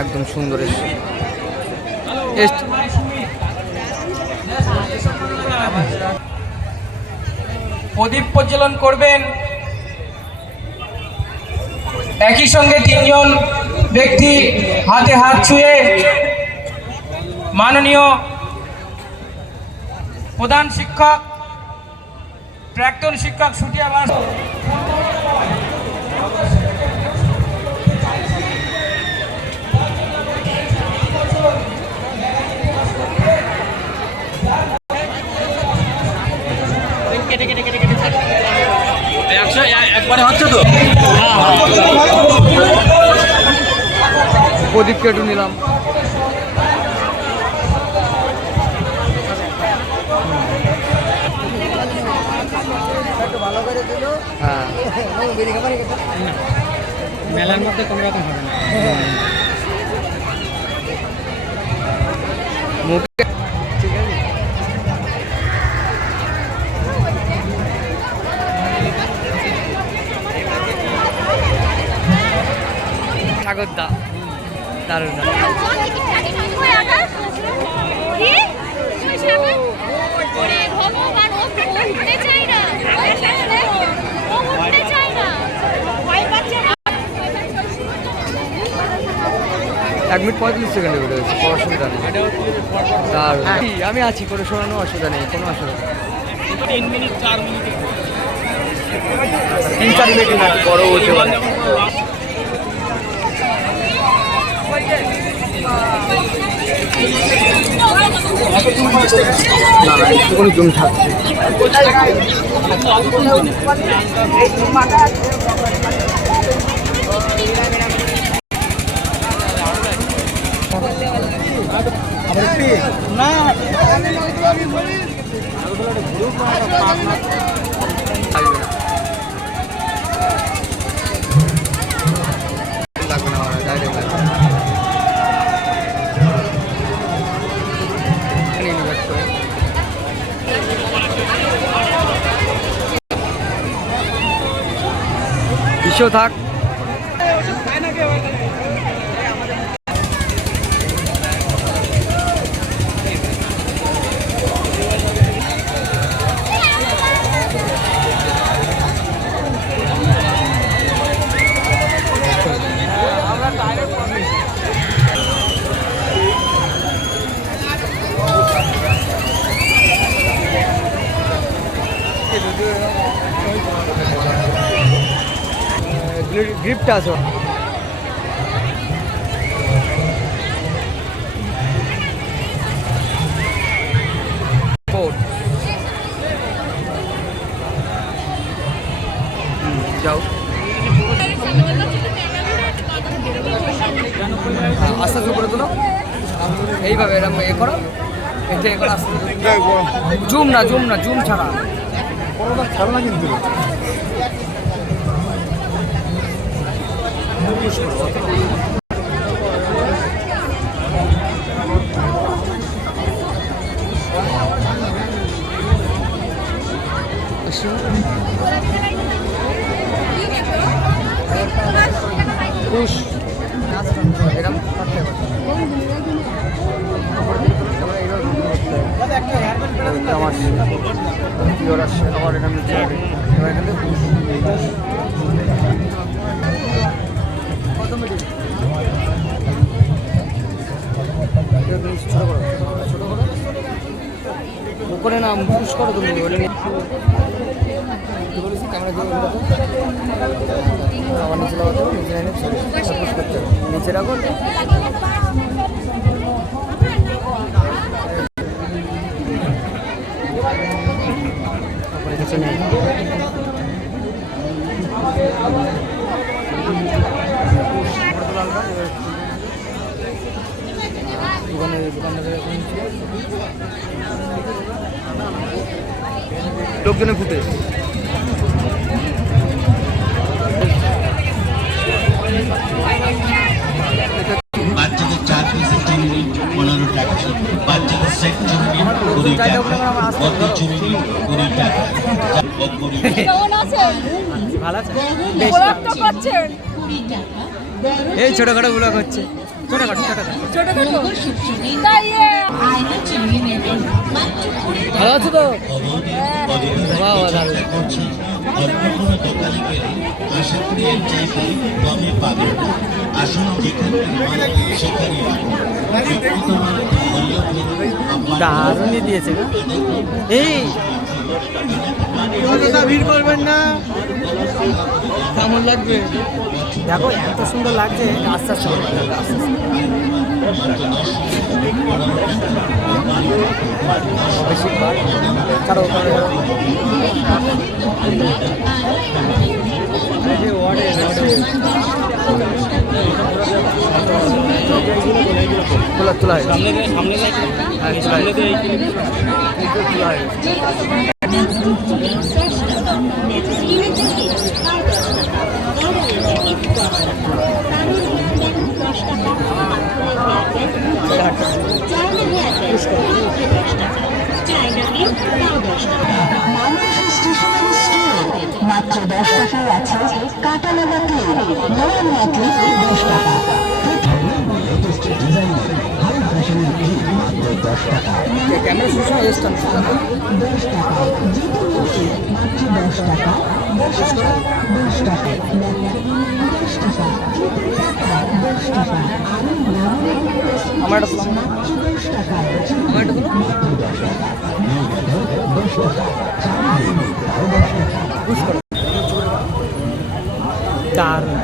একদম সুন্দর প্রদীপ প্রজ্বলন করবেন। একই সঙ্গে তিনজন ব্যক্তি হাতে হাত ছুঁয়ে মাননীয় প্রধান শিক্ষক, প্রাক্তন শিক্ষক সুটিয়া মাস একবারে হচ্ছে তো প্রদীপ কেটে নিলাম। হ্যাঁ, মেলার মধ্যে কোনো রকম হবে না। মুখে ঠিক আছে। সাগরদা দারুণ এক মিনিট 35 সেকেন্ডে বেরো হয়েছে, কোনো অসুবিধা নেই। দারুণ, আমি আছি, কোনো শোনানো অসুবিধা নেই, কোনো অসুবিধা নেই। 3 মিনিট 4 মিনিটে 3-4 মিনিট না বড় হতে পারে। না না একটুখানি জমি থাকছে। বিশ্ব থাক। গ্রিপটা আছে যাও আস্তে আস্তে করে তোলো এইভাবে এরকম এ করো, এটা এ করো আস্তে জুম না জুম ছাড়া ছাড়ো না কিন্তু পুশ এরকম আমার এখান করে না পুশ করো তুমি ক্যামেরা দিয়ে আবার নিচে লাগাতে হবে, নিচে এনে পুশ করতে হবে, নিচে রাখো লোকজনে ফুটে বাচ্চাদের 4 পিসের চুরুনি 15 টাকা, বাচ্চাদের সেট চুরুনি 20 টাকা, বদ্ধ চুরুনি 20 টাকা। কেমন আছেন? ভালো আছে, বেশ করছেন 20 টাকা। এই ছোটখাটো ব্লগ হচ্ছে ছোটখাটো ভালো আছো তো বাবা দাদা অন্য কোনো দোকানে গেলে আশা করি এর চাইতে কমে পাবেন না। আসুন যেখানে সেখানে দারুণই দিয়েছে এই ভিড় করবেন না কেমন লাগবে দেখো এত সুন্দর লাগছে আস্তে আস্তে কারো তোলা তোলা সামনে মাত্র 10 টাকায় আছে কাটা লাগা ক্লিপ নরম নেকলেস 10 টাকা ক্যামেরা সবসময় এসতাম 10 টাকা জিতু মুখে মাত্র 10 টাকা 10 টাকা 10 টাকা 10 টাকা 10 টাকা আমি আমার একটা মাত্র 10 টাকা আমার একটা দারুণ